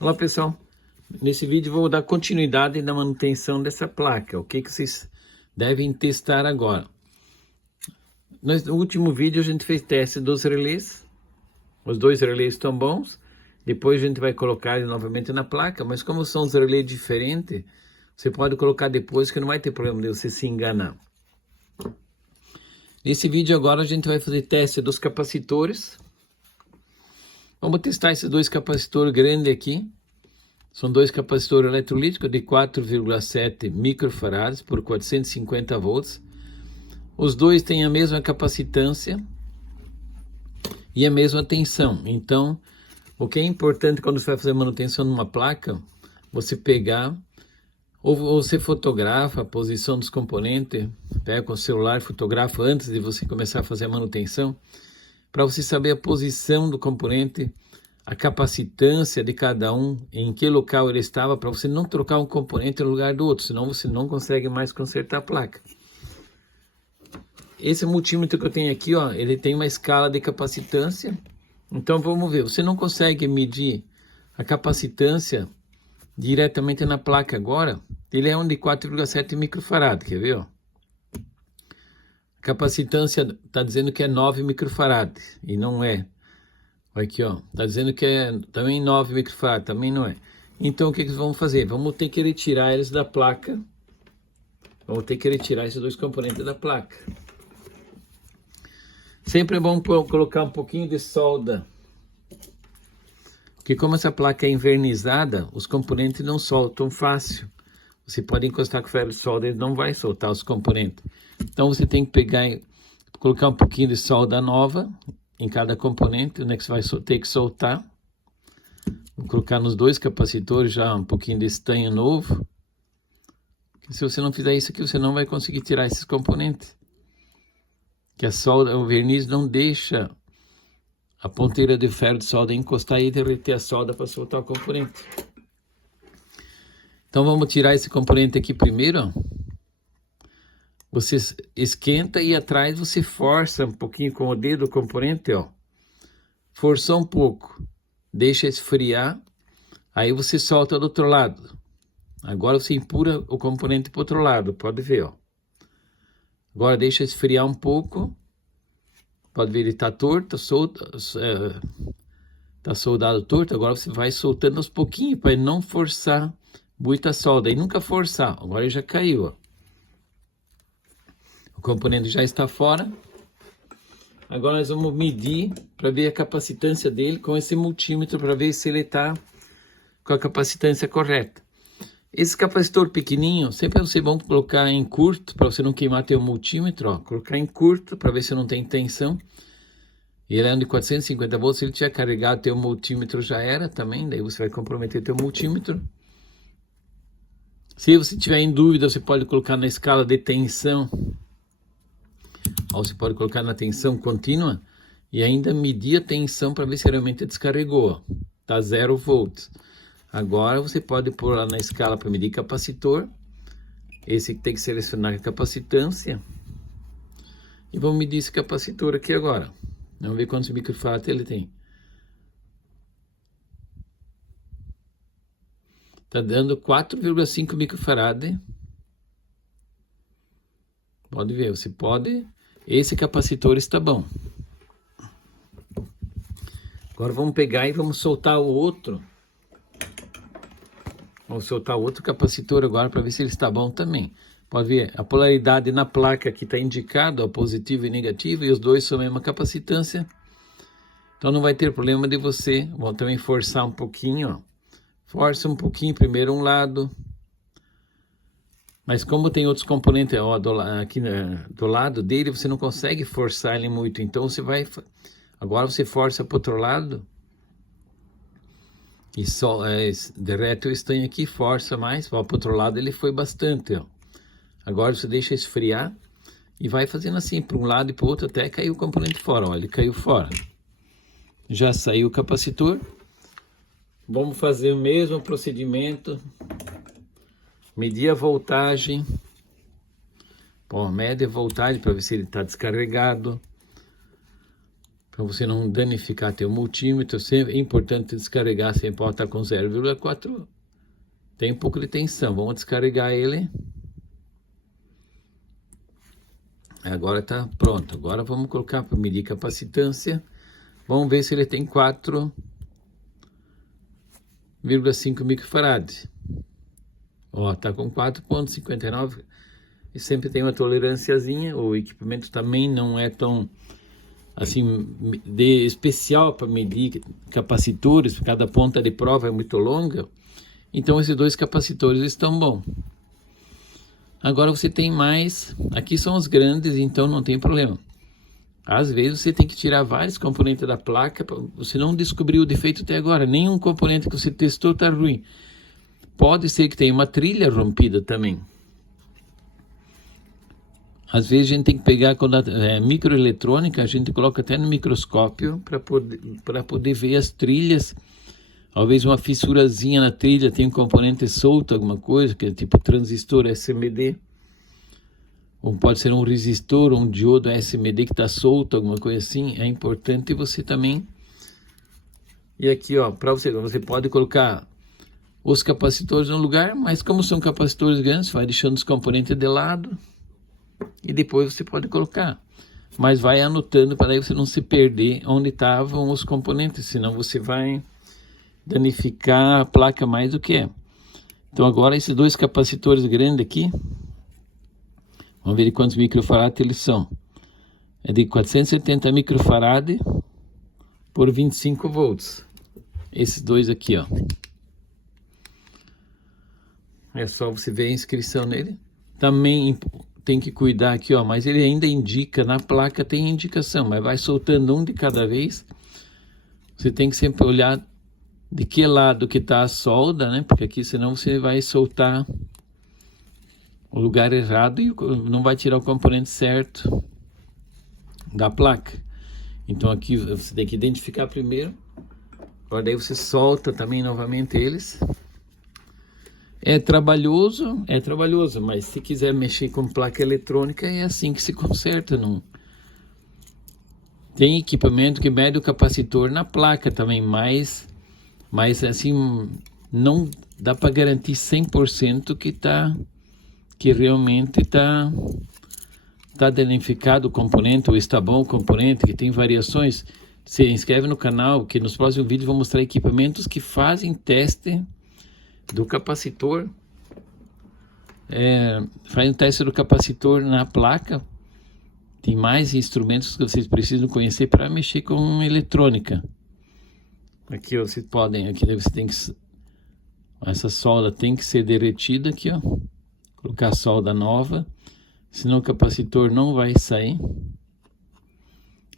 Olá pessoal, nesse vídeo vou dar continuidade na manutenção dessa placa. O que vocês devem testar agora? No último vídeo a gente fez teste dos relés. Os dois relés estão bons. Depois a gente vai colocar ele novamente na placa, mas como são os relés diferentes, você pode colocar depois que não vai ter problema de você se enganar. Nesse vídeo agora a gente vai fazer teste dos capacitores. Vamos testar esses dois capacitores grandes aqui. São dois capacitores eletrolíticos de 4,7 microfarads por 450 volts. Os dois têm a mesma capacitância e a mesma tensão. Então, o que é importante quando você vai fazer manutenção numa placa, você pegar, ou você fotografa a posição dos componentes, pega com o celular, fotografa antes de você começar a fazer a manutenção, para você saber a posição do componente, a capacitância de cada um, em que local ele estava, para você não trocar um componente no lugar do outro, senão você não consegue mais consertar a placa. Esse multímetro que eu tenho aqui, ó, ele tem uma escala de capacitância. Então vamos ver, você não consegue medir a capacitância diretamente na placa agora. Ele é um de 4,7 microfarad, quer ver, ó? A capacitância está dizendo que é 9 microfarad, e não é. Aqui, ó, tá dizendo que é também 9 microfarad, também não é. Então, o que eles vão fazer? Vamos ter que retirar eles da placa. Vamos ter que retirar esses dois componentes da placa. Sempre é bom colocar um pouquinho de solda. Porque como essa placa é envernizada, os componentes não soltam fácil. Você pode encostar com ferro de solda, ele não vai soltar os componentes. Então, você tem que pegar e colocar um pouquinho de solda nova em cada componente, né, que você vai ter que soltar. Vou colocar nos dois capacitores já um pouquinho de estanho novo. Se você não fizer isso aqui, você não vai conseguir tirar esses componentes. Que a solda, o verniz não deixa a ponteira de ferro de solda encostar e derreter a solda para soltar o componente. Então vamos tirar esse componente aqui primeiro, ó. Você esquenta e atrás você força um pouquinho com o dedo o componente, ó. Forçou um pouco, deixa esfriar, aí você solta do outro lado. Agora você empurra o componente para o outro lado, pode ver, ó. Agora deixa esfriar um pouco, pode ver ele está torto, tá soldado torto. Agora você vai soltando aos pouquinhos para não forçar muita solda, e nunca forçar. Agora ele já caiu, ó. O componente já está fora. Agora nós vamos medir para ver a capacitância dele com esse multímetro, para ver se ele está com a capacitância correta. Esse capacitor pequenininho, sempre você vai colocar em curto, para você não queimar teu multímetro, ó. Colocar em curto, para ver se não tem tensão. Ele é de 450 volts, se ele tiver carregado, teu multímetro já era também, daí você vai comprometer teu multímetro. Se você tiver em dúvida, você pode colocar na escala de tensão. Ou você pode colocar na tensão contínua e ainda medir a tensão para ver se realmente descarregou. Tá 0 volts. Agora você pode pôr lá na escala para medir capacitor. Esse tem que selecionar a capacitância. E vamos medir esse capacitor aqui agora. Vamos ver quantos microfarad ele tem. Tá dando 4,5 microfarad. Pode ver, você pode... Esse capacitor está bom. Agora vamos pegar e vamos soltar o outro. Vamos soltar o outro capacitor agora para ver se ele está bom também. Pode ver, a polaridade na placa aqui está indicado, ó, positivo e negativo, e os dois são a mesma capacitância. Então não vai ter problema de você. Vou também forçar um pouquinho, ó. Força um pouquinho primeiro um lado. Mas como tem outros componentes, ó, aqui do lado dele, você não consegue forçar ele muito. Então você vai... Agora você força para o outro lado. E só derrete o estanho aqui, força mais. Para o outro lado ele foi bastante, ó. Agora você deixa esfriar. E vai fazendo assim, para um lado e para o outro, até cair o componente fora. Ó, ele caiu fora. Já saiu o capacitor. Vamos fazer o mesmo procedimento. Medir a voltagem. Bom, mede a voltagem para ver se ele está descarregado. para você não danificar teu multímetro. Sempre é importante descarregar, sempre pode estar com 0,4. Tem um pouco de tensão, vamos descarregar ele. Agora tá pronto, agora vamos colocar para medir capacitância. Vamos ver se ele tem 4,5 microfarad. Ó, tá com 4,59 e sempre tem uma tolerânciazinha. O equipamento também não é tão assim de especial para medir capacitores, cada ponta de prova é muito longa. Então esses dois capacitores estão bons. Agora você tem mais, aqui são os grandes, então não tem problema. Às vezes você tem que tirar vários componentes da placa, você não descobriu o defeito até agora, nenhum componente que você testou está ruim. Pode ser que tenha uma trilha rompida também. Às vezes a gente tem que pegar, quando é microeletrônica, a gente coloca até no microscópio para poder ver as trilhas. Talvez uma fissurazinha na trilha, tem um componente solto, alguma coisa, que é tipo transistor SMD. Ou pode ser um resistor, um diodo SMD que está solto, alguma coisa assim. É importante você também. E aqui, ó, para você pode colocar os capacitores no lugar, mas como são capacitores grandes, vai deixando os componentes de lado. E depois você pode colocar. Mas vai anotando para aí você não se perder onde estavam os componentes, senão você vai danificar a placa mais do que é. Então agora esses dois capacitores grandes aqui, vamos ver de quantos microfarad eles são. É de 470 microfarad por 25 volts. Esses dois aqui, ó. É só você ver a inscrição nele. Também tem que cuidar aqui, ó, mas ele ainda indica, na placa tem indicação, mas vai soltando um de cada vez. Você tem que sempre olhar de que lado que está a solda, né? Porque aqui senão você vai soltar o lugar errado e não vai tirar o componente certo da placa. Então aqui você tem que identificar primeiro. Agora daí você solta também novamente eles. É trabalhoso, mas se quiser mexer com placa eletrônica é assim que se conserta. Não tem equipamento que mede o capacitor na placa também, mas assim, não dá para garantir 100% que realmente está danificado o componente, ou está bom o componente, que tem variações. Se inscreve no canal, que nos próximos vídeos vou mostrar equipamentos que fazem teste do capacitor. Faz um teste do capacitor na placa. Tem mais instrumentos que vocês precisam conhecer para mexer com eletrônica. Aqui, ó, vocês podem, aqui você tem que, essa solda tem que ser derretida aqui, ó, colocar a solda nova, senão o capacitor não vai sair.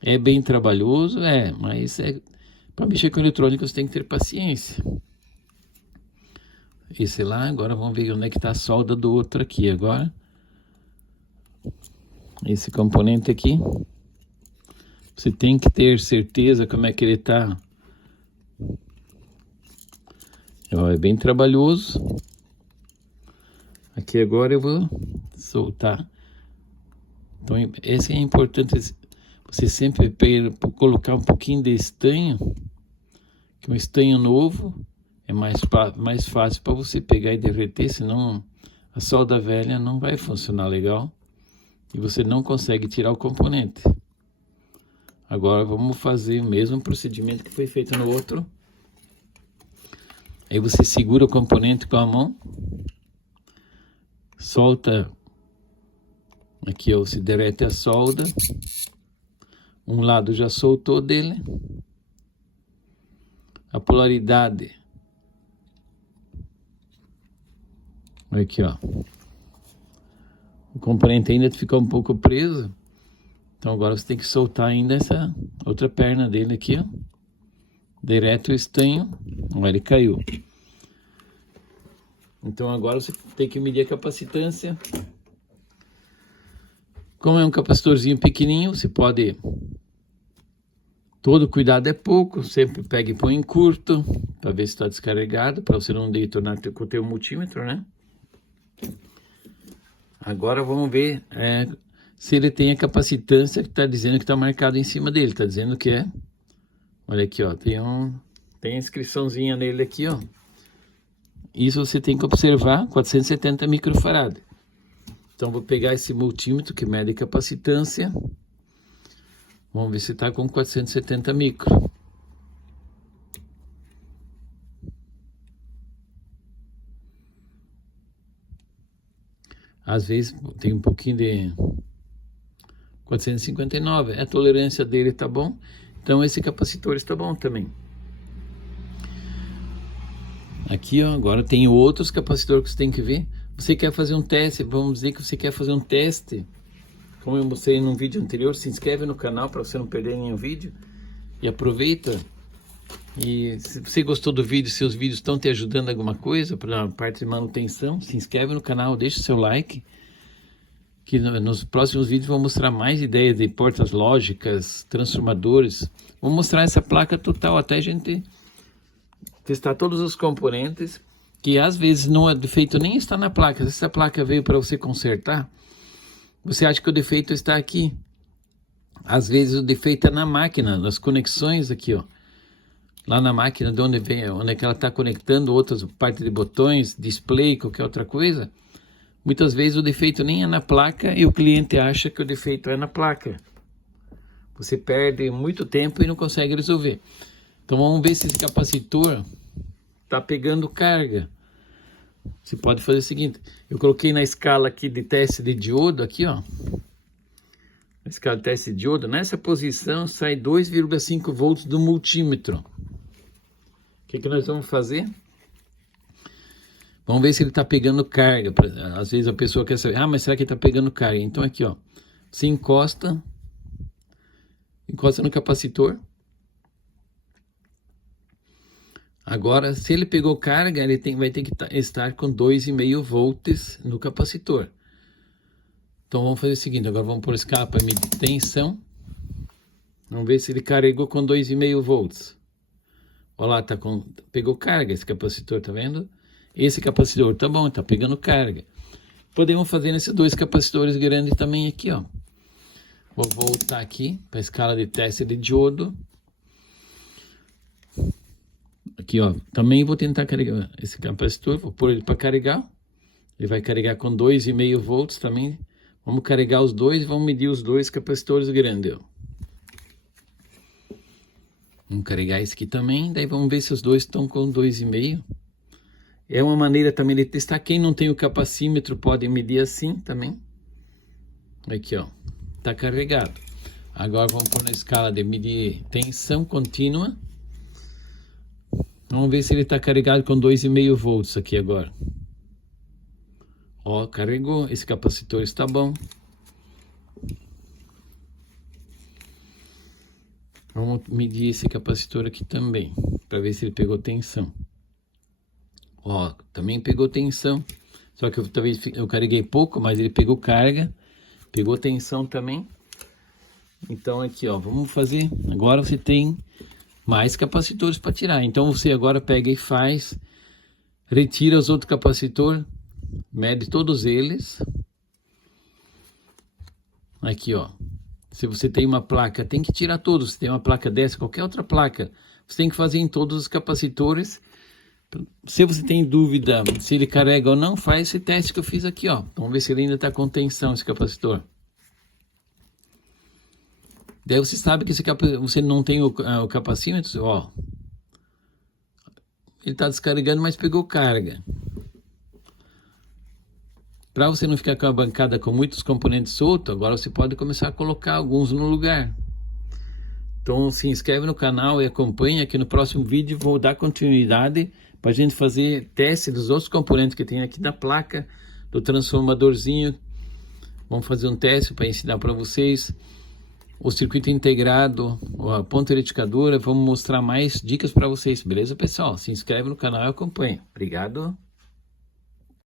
É bem trabalhoso, mas para mexer com eletrônica você tem que ter paciência. Esse lá, agora vamos ver onde é que está a solda do outro aqui agora. Esse componente aqui, você tem que ter certeza como é que ele está. É bem trabalhoso. Aqui agora eu vou soltar. Então esse é importante, você sempre colocar um pouquinho de estanho, que um estanho novo é mais fácil para você pegar e derreter, senão a solda velha não vai funcionar legal e você não consegue tirar o componente. Agora vamos fazer o mesmo procedimento que foi feito no outro. Aí você segura o componente com a mão, solta, aqui ó, se derrete a solda, um lado já soltou dele, a polaridade, aqui ó, o componente ainda ficou um pouco preso, então agora você tem que soltar ainda essa outra perna dele aqui, ó. Direto o estanho, agora ele caiu. Então agora você tem que medir a capacitância. Como é um capacitorzinho pequenininho, você pode... Todo cuidado é pouco, sempre pega e põe em curto, para ver se está descarregado, para você não detonar com o teu multímetro, né? Agora vamos ver se ele tem a capacitância que está dizendo que está marcado em cima dele. Está dizendo que é. Olha aqui, ó. Tem a inscriçãozinha nele aqui, ó. Isso você tem que observar, 470 microfarad. Então, vou pegar esse multímetro que mede capacitância. Vamos ver se está com 470 micro. Às vezes tem um pouquinho de 459. A tolerância dele tá bom. Então esse capacitor está bom também. Aqui, ó, agora tem outros capacitores que você tem que ver. Você quer fazer um teste, vamos dizer que você quer fazer um teste. Como eu mostrei num vídeo anterior, se inscreve no canal para você não perder nenhum vídeo. E aproveita. E se você gostou do vídeo, se os vídeos estão te ajudando alguma coisa para a parte de manutenção, se inscreve no canal, deixa o seu like. Que nos próximos vídeos vou mostrar mais ideias de portas lógicas, transformadores. Vou mostrar essa placa total até a gente testar todos os componentes. Que às vezes não é defeito nem está na placa. Se essa placa veio para você consertar, você acha que o defeito está aqui. Às vezes o defeito é na máquina, nas conexões aqui, ó. Lá na máquina de onde vem, onde é que ela está conectando outras partes de botões, display, qualquer outra coisa. Muitas vezes o defeito nem é na placa e o cliente acha que o defeito é na placa. Você perde muito tempo e não consegue resolver. Então vamos ver se esse capacitor está pegando carga. Você pode fazer o seguinte, eu coloquei na escala aqui de teste de diodo, aqui ó. Na escala de teste de diodo, nessa posição sai 2,5 volts do multímetro. O que nós vamos fazer? Vamos ver se ele está pegando carga. Às vezes a pessoa quer saber, mas será que ele está pegando carga? Então aqui, ó, você encosta no capacitor. Agora, se ele pegou carga, ele vai ter que estar com 2,5 volts no capacitor. Então vamos fazer o seguinte, agora vamos pôr a escala para medir tensão. Vamos ver se ele carregou com 2,5 volts. Olha lá, pegou carga esse capacitor, tá vendo? Esse capacitor tá bom, tá pegando carga. Podemos fazer nesses dois capacitores grandes também aqui, ó. Vou voltar aqui para a escala de teste de diodo. Aqui, ó, também vou tentar carregar esse capacitor, vou pôr ele para carregar. Ele vai carregar com 2,5 volts também. Vamos carregar os dois, vamos medir os dois capacitores grandes, ó. Vamos carregar esse aqui também, daí vamos ver se os dois estão com 2,5. É uma maneira também de testar. Quem não tem o capacímetro pode medir assim também. Aqui, ó, tá carregado. Agora vamos pôr na escala de medir tensão contínua. Vamos ver se ele está carregado com 2,5 volts aqui agora. Ó, carregou. Esse capacitor está bom. Vamos medir esse capacitor aqui também, para ver se ele pegou tensão. Ó, também pegou tensão. Só que talvez eu carreguei pouco, mas ele pegou carga. Pegou tensão também. Então aqui, ó, vamos fazer. Agora você tem mais capacitores para tirar. Então você agora pega e retira os outros capacitores, mede todos eles. Aqui, ó. Se você tem uma placa, tem que tirar todos. Se tem uma placa dessa, qualquer outra placa, você tem que fazer em todos os capacitores. Se você tem dúvida se ele carrega ou não, faz esse teste que eu fiz aqui, ó. Vamos ver se ele ainda está com tensão, esse capacitor. Daí você sabe que você não tem o capacímetro, ó. Ele está descarregando, mas pegou carga. Para você não ficar com a bancada com muitos componentes soltos, agora você pode começar a colocar alguns no lugar. Então se inscreve no canal e acompanha, que no próximo vídeo vou dar continuidade para a gente fazer teste dos outros componentes que tem aqui na placa, do transformadorzinho. Vamos fazer um teste para ensinar para vocês o circuito integrado, a ponta retificadora. Vamos mostrar mais dicas para vocês, beleza, pessoal? Se inscreve no canal e acompanha. Obrigado.